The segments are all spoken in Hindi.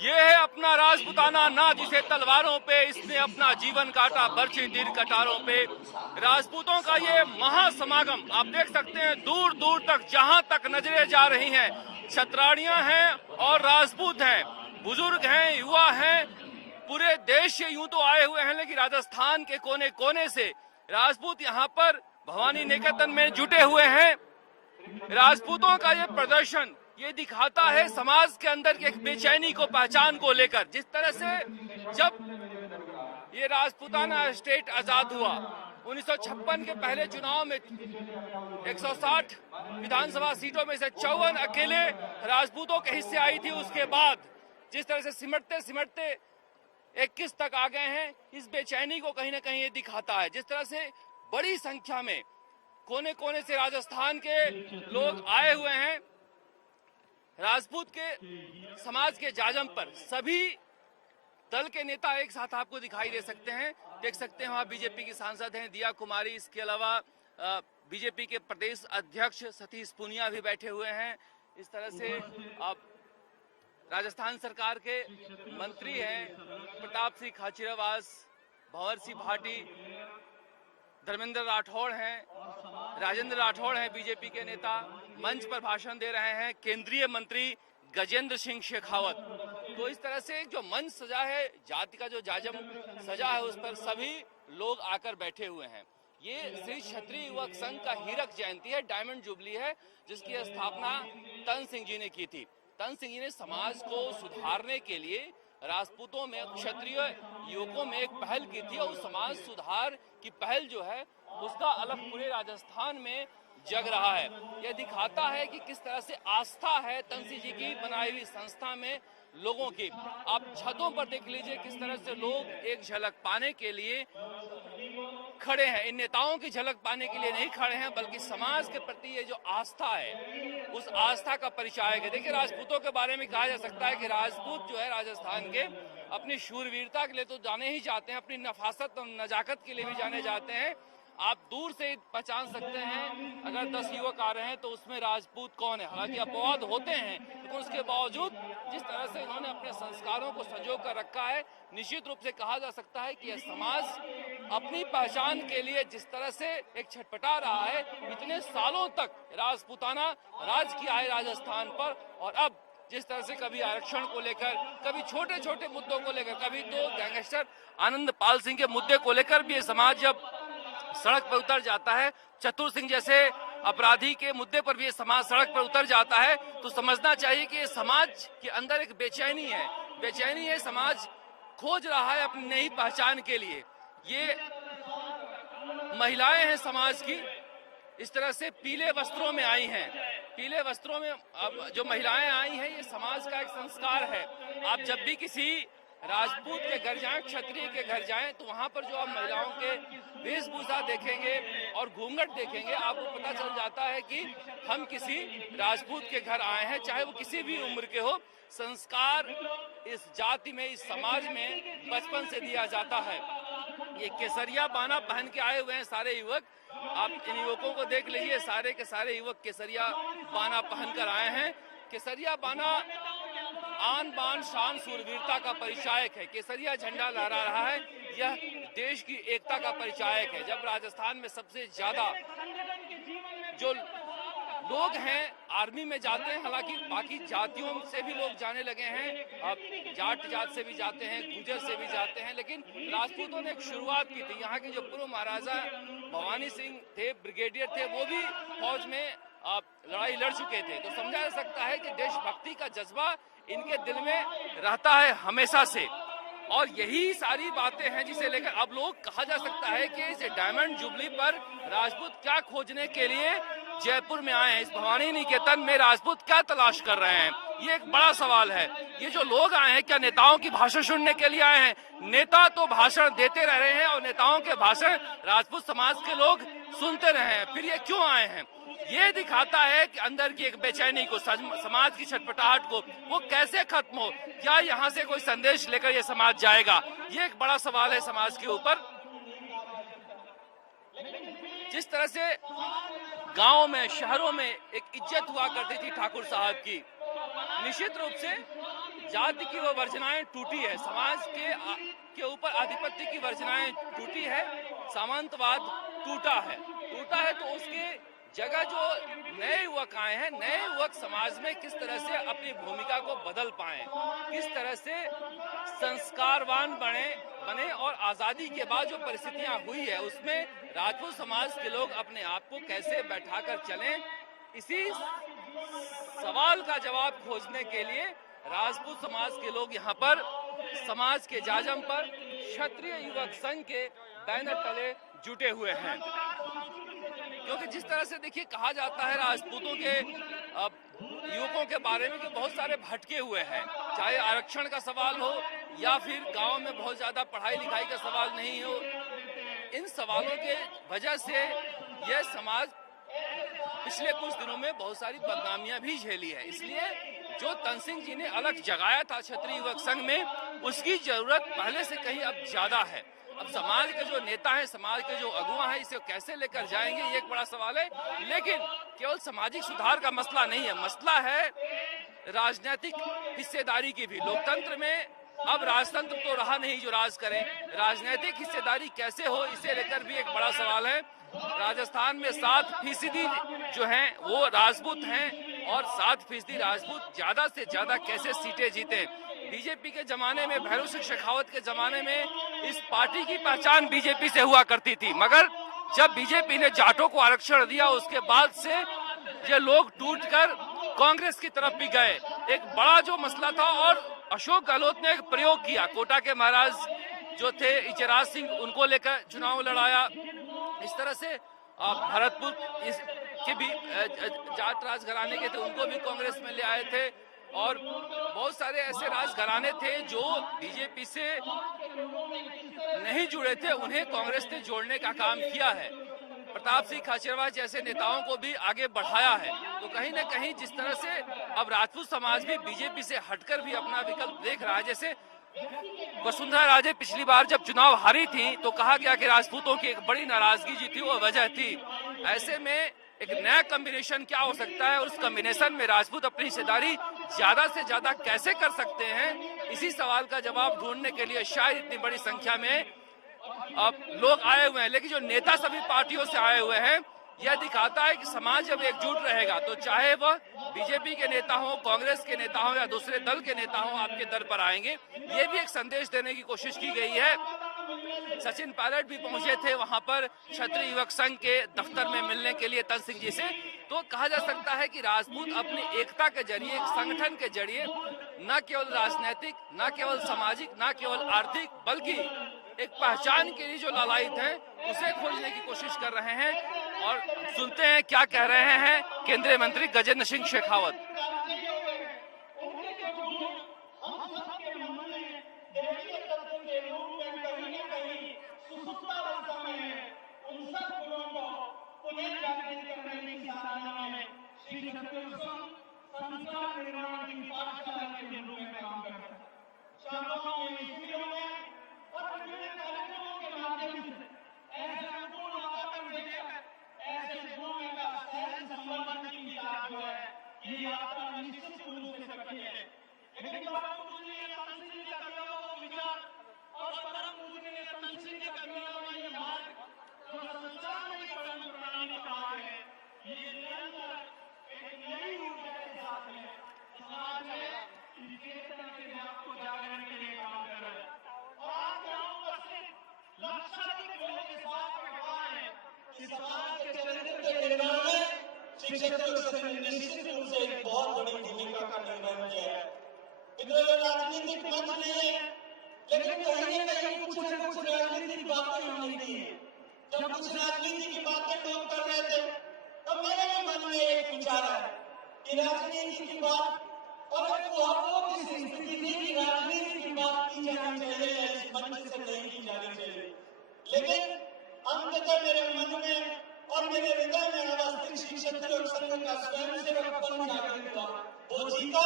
ये है अपना राजपूताना नाच, जिसे तलवारों पे इसने अपना जीवन काटा, बरछी तीर कटारों पे। राजपूतों का ये महासमागम आप देख सकते हैं, दूर दूर तक जहां तक नजरें जा रही हैं, छतराड़ियां हैं और राजपूत हैं, बुजुर्ग हैं, युवा हैं, पूरे देश से यूं तो आए हुए हैं, लेकिन राजस्थान के कोने कोने से राजपूत यहाँ पर भवानी निकेतन में जुटे हुए हैं। राजपूतों का ये प्रदर्शन ये दिखाता है समाज के अंदर की एक बेचैनी को, पहचान को लेकर। जिस तरह से जब ये राजपूताना स्टेट आजाद हुआ 1956 के पहले चुनाव में 160 विधानसभा सीटों में से 54 अकेले राजपूतों के हिस्से आई थी। उसके बाद जिस तरह से सिमटते सिमटते 21 तक आ गए हैं, इस बेचैनी को कहीं ना कहीं ये दिखाता है। जिस तरह से बड़ी संख्या में कोने कोने से राजस्थान के लोग आए हुए हैं, राजपूत के समाज के जाजम पर सभी दल के नेता एक साथ आपको दिखाई दे सकते हैं। देख सकते हैं वहाँ बीजेपी की सांसद हैं दिया कुमारी, इसके अलावा बीजेपी के प्रदेश अध्यक्ष सतीश पूनिया भी बैठे हुए हैं। इस तरह से आप राजस्थान सरकार के मंत्री हैं प्रताप सिंह खाचरियावास, भंवर सिंह भाटी, धर्मेंद्र राठौड़ हैं, राजेंद्र राठौड़ हैं बीजेपी के नेता, मंच पर भाषण दे रहे हैं केंद्रीय मंत्री गजेंद्र सिंह शेखावत। तो इस तरह से जो मंच सजा है, जाति का जो जाजम सजा है, उस पर सभी लोग आकर बैठे हुए हैं। ये श्री क्षत्रिय युवक संघ का हीरक जयंती है, डायमंड जुबली है, जिसकी स्थापना तन सिंह जी ने की थी। तन सिंह जी ने समाज को सुधारने के लिए राजपूतों में, क्षत्रिय युवकों में एक पहल की थी, और समाज सुधार की पहल जो है उसका अलग पूरे राजस्थान में जग रहा है। यह दिखाता है कि किस तरह से आस्था है तन सिंह जी की बनाई हुई संस्था में लोगों की। आप छतों पर देख लीजिए किस तरह से लोग एक झलक पाने के लिए खड़े हैं। इन नेताओं की झलक पाने के लिए नहीं खड़े हैं, बल्कि समाज के प्रति ये जो आस्था है, उस आस्था का परिचायक है। देखिए, राजपूतों के बारे में कहा जा सकता है कि राजपूत जो है राजस्थान के अपनी शूरवीरता के लिए तो जाने ही जाते हैं, अपनी नफासत और नजाकत के लिए भी जाने जाते हैं। आप दूर से पहचान सकते हैं, अगर 10 युवक आ रहे हैं तो उसमें राजपूत कौन है। हालांकि अपवाद होते हैं, लेकिन उसके बावजूद जिस तरह से इन्होंने अपने संस्कारों को संजो कर रखा है, निश्चित रूप से कहा जा सकता है कि यह समाज अपनी पहचान के लिए जिस तरह से एक छटपटा रहा है, इतने सालों तक राजपूताना राज किया है राजस्थान पर, और अब जिस तरह से कभी आरक्षण को लेकर, कभी छोटे छोटे मुद्दों को लेकर, कभी तो गैंगस्टर आनंद पाल सिंह के मुद्दे को लेकर भी ये समाज जब सड़क पर उतर जाता है, चतुर सिंह जैसे अपराधी के मुद्दे पर भी ये समाज सड़क पर उतर जाता है, तो समझना चाहिए कि ये समाज के अंदर एक बेचैनी है, समाज खोज रहा है अपनी नई पहचान के लिए। ये महिलाएं हैं समाज की, इस तरह से पीले वस्त्रों में आई हैं। पीले वस्त्रों में अब जो महिलाएं आई हैं, ये समाज का एक संस्कार है। आप जब भी किसी राजपूत के घर जाएं, क्षत्रिय के घर जाएं, तो वहां पर जो आप महिलाओं के वेशभूषा देखेंगे और घूंघट देखेंगे, आपको पता चल जाता है कि हम किसी राजपूत के घर आए हैं, चाहे वो किसी भी उम्र के हो। संस्कार इस जाति में, इस समाज में बचपन से दिया जाता है। ये केसरिया बाना पहन के आए हुए हैं सारे युवक। आप इन युवकों को देख लीजिए, सारे के सारे युवक केसरिया बाना पहनकर आए हैं। केसरिया बाना आन बान शान सूरवीरता का परिचायक है। केसरिया झंडा लहरा रहा है, यह देश की एकता का परिचायक है। जब राजस्थान में सबसे ज्यादा जो लोग हैं आर्मी में जाते हैं, हालांकि बाकी जातियों से भी लोग जाने लगे हैं, अब जाट जात से भी जाते हैं, गुजर से भी जाते हैं, लेकिन राजपूतों ने एक शुरुआत की थी। यहाँ के जो पूर्व महाराजा भवानी सिंह थे, ब्रिगेडियर थे, वो भी फौज में लड़ाई लड़ चुके थे। तो समझा जा सकता है कि देशभक्ति का जज्बा इनके दिल में रहता है हमेशा से, और यही सारी बातें हैं जिसे लेकर अब लोग कहा जा सकता है कि इस डायमंड जुबली पर राजपूत क्या खोजने के लिए जयपुर में आए हैं। इस भवानी निकेतन में राजपूत क्या तलाश कर रहे हैं, ये एक बड़ा सवाल है। ये जो लोग आए हैं, क्या नेताओं की भाषण सुनने के लिए आए हैं? नेता तो भाषण देते रह रहे हैं और नेताओं के भाषण राजपूत समाज के लोग सुनते रहे हैं, फिर ये क्यों आए हैं? ये दिखाता है कि अंदर की एक बेचैनी को, समाज की छटपटाहट को, वो कैसे खत्म हो। क्या यहाँ से कोई संदेश लेकर ये समाज जाएगा? ये एक बड़ा सवाल है समाज के ऊपर। जिस तरह से गांव में, शहरों में एक इज्जत हुआ करती थी ठाकुर साहब की, निश्चित रूप से जाति की वो वर्जनाएं टूटी है, समाज के ऊपर आधिपत्य की वर्जनाएं टूटी है, सामंतवाद टूटा है तो उसके जगह जो नए युवक आए हैं, नए युवक समाज में किस तरह से अपनी भूमिका को बदल पाए, किस तरह से संस्कारवान बने और आजादी के बाद जो परिस्थितियां हुई है उसमें राजपूत समाज के लोग अपने आप को कैसे बैठाकर चलें, इसी सवाल का जवाब खोजने के लिए राजपूत समाज के लोग यहाँ पर समाज के जाजम पर क्षत्रिय युवक संघ के बैनर तले जुटे हुए हैं। क्योंकि जिस तरह से देखिए कहा जाता है राजपूतों के युवकों के बारे में कि बहुत सारे भटके हुए हैं, चाहे आरक्षण का सवाल हो या फिर गांव में बहुत ज्यादा पढ़ाई लिखाई का सवाल नहीं हो, इन सवालों के वजह से यह समाज पिछले कुछ दिनों में बहुत सारी बदनामियां भी झेली है। इसलिए जो तन सिंह जी ने अलग जगाया था क्षत्रिय युवक संघ में, उसकी जरूरत पहले से कहीं अब ज्यादा है। अब समाज के जो नेता हैं, समाज के जो अगुआ हैं, इसे कैसे लेकर जाएंगे ये एक बड़ा सवाल है। लेकिन केवल सामाजिक सुधार का मसला नहीं है, मसला है राजनीतिक हिस्सेदारी की भी। लोकतंत्र में अब राजतंत्र तो रहा नहीं जो राज करें, राजनीतिक हिस्सेदारी कैसे हो इसे लेकर भी एक बड़ा सवाल है। राजस्थान में 7% जो हैं वो राजपूत हैं और 7% राजपूत ज्यादा से ज्यादा कैसे सीटें जीते। बीजेपी के जमाने में, भैरव सिंह शेखावत के जमाने में इस पार्टी की पहचान बीजेपी से हुआ करती थी, मगर जब बीजेपी ने जाटों को आरक्षण दिया उसके बाद से ये लोग टूटकर कांग्रेस की तरफ भी गए। एक बड़ा जो मसला था और अशोक गहलोत ने एक प्रयोग किया, कोटा के महाराज जो थे इचराज सिंह, उनको लेकर चुनाव लड़ाया। इस तरह से भरतपुर के भी जाट राजघराने के थे, उनको भी कांग्रेस में ले आए थे और बहुत सारे ऐसे राजघराने थे जो बीजेपी से नहीं जुड़े थे, उन्हें कांग्रेस ने जोड़ने का काम किया है। प्रताप सिंह खाचरवाल जैसे नेताओं को भी आगे बढ़ाया है। तो कहीं न कहीं जिस तरह से अब राजपूत समाज भी बीजेपी से हटकर भी अपना विकल्प देख रहा है, जैसे वसुंधरा राजे पिछली बार जब चुनाव हारी थी तो कहा गया कि राजपूतों की एक बड़ी नाराजगी जी थी, वो वजह थी। ऐसे में एक नया कॉम्बिनेशन क्या हो सकता है, उस कॉम्बिनेशन में राजपूत अपनी हिस्सेदारी ज्यादा से ज्यादा कैसे कर सकते हैं, इसी सवाल का जवाब ढूंढने के लिए शायद इतनी बड़ी संख्या में अब लोग आए हुए हैं। लेकिन जो नेता सभी पार्टियों से आए हुए हैं, यह दिखाता है कि समाज जब एकजुट रहेगा तो चाहे वह बीजेपी के नेता हो, कांग्रेस के नेता हो या दूसरे दल के नेता हो, आपके दर पर आएंगे। ये भी एक संदेश देने की कोशिश की गई है। सचिन पायलट भी पहुंचे थे वहां पर क्षत्रिय युवक संघ के दफ्तर में मिलने के लिए तन सिंह जी से। तो कहा जा सकता है कि राजपूत अपनी एकता के जरिए, एक संगठन के जरिए न केवल राजनीतिक, न केवल सामाजिक, न केवल आर्थिक, बल्कि एक पहचान के लिए जो लालायित हैं उसे खोजने की कोशिश कर रहे हैं। और सुनते हैं क्या कह रहे हैं केंद्रीय मंत्री गजेंद्र सिंह शेखावत। निश्चित रूप से एक बहुत बड़ी भूमिका का निर्वहन किया है। इधर राजनीतिक मंच नहीं है, लेकिन कहीं न कहीं कुछ न कुछ राजनीतिक बातें होनी थी। जब कुछ राजनीति की बातें लोग कर रहे थे, तब मेरे मन में एक विचार है कि राजनीति की बात और एक स्थिति थी कि राजनीति की बात की जानी चाहिए, इस मंच से नहीं की जानी चाहिए। लेकिन अंततः मेरे मन में और मेरे हृदय में अवस्थित क्षत्रिय संघ का स्वयंसेवकपन जागृत हुआ, वो जीता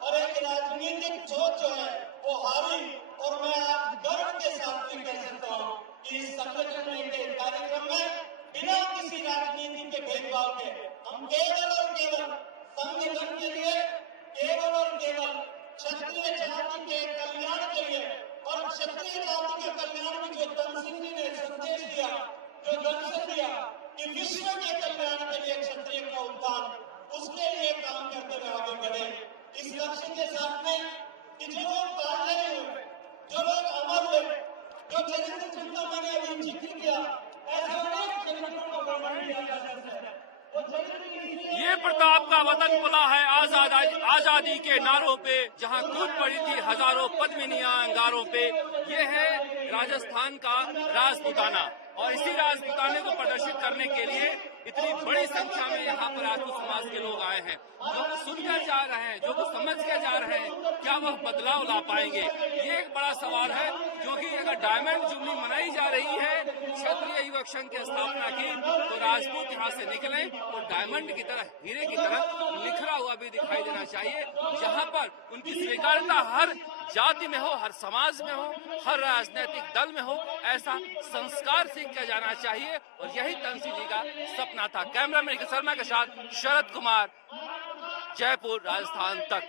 और एक राजनीतिक सोच जो है वो हारी। और मैं आज गर्व के साथ भी कह सकता हूँ कि इस संगठन के कार्यक्रम में बिना किसी राजनीति के भेदभाव के हम केवल और केवल संगठन के लिए, केवल और केवल क्षत्रिय जाति के कल्याण के लिए और क्षत्रिय जाति के कल्याण में जो धनसिंह जी ने संदेश दिया, जो दर्शन दिया कि विश्व के कल्याण के लिए क्षत्रिय का उत्थान, उसके लिए काम करते हुए आगे बढ़े। इस लक्ष्य के साथ में कि जो लोग काले हुए, जो लोग अमर हुए, जो चरित्र जिनका मैंने अभी जिक्र किया, ऐसे अनेक चरित्रों का वर्णन किया जा सकता है। ये प्रताप का वतन खुला है आजादी के नारों पे, जहां कूद पड़ी थी हजारों पद्मिनियां अंगारों पे। ये है राजस्थान का राजपूताना, और इसी राजपूताने को प्रदर्शित करने के लिए इतनी बड़ी संख्या में यहाँ पर राजपूत समाज के लोग आए हैं। जो सुनकर जा रहे हैं, जो कुछ समझ के जा रहे हैं, क्या वह बदलाव ला पाएंगे, ये एक बड़ा सवाल है। क्योंकि अगर डायमंड जुबली मनाई जा रही है, क्षेत्रीय युवक संघ की स्थापना की, तो राजपूत यहाँ से निकले तो डायमंड की तरह, हीरे की तरह निखरा हुआ भी दिखाई देना चाहिए, जहाँ पर उनकी स्वीकार्यता हर जाति में हो, हर समाज में हो, हर राजनीतिक दल में हो। ऐसा संस्कार सीख किया जाना चाहिए, और यही तंसी जी का सपना था। कैमरामैन शर्मा के साथ शरद कुमार, जयपुर, राजस्थान तक।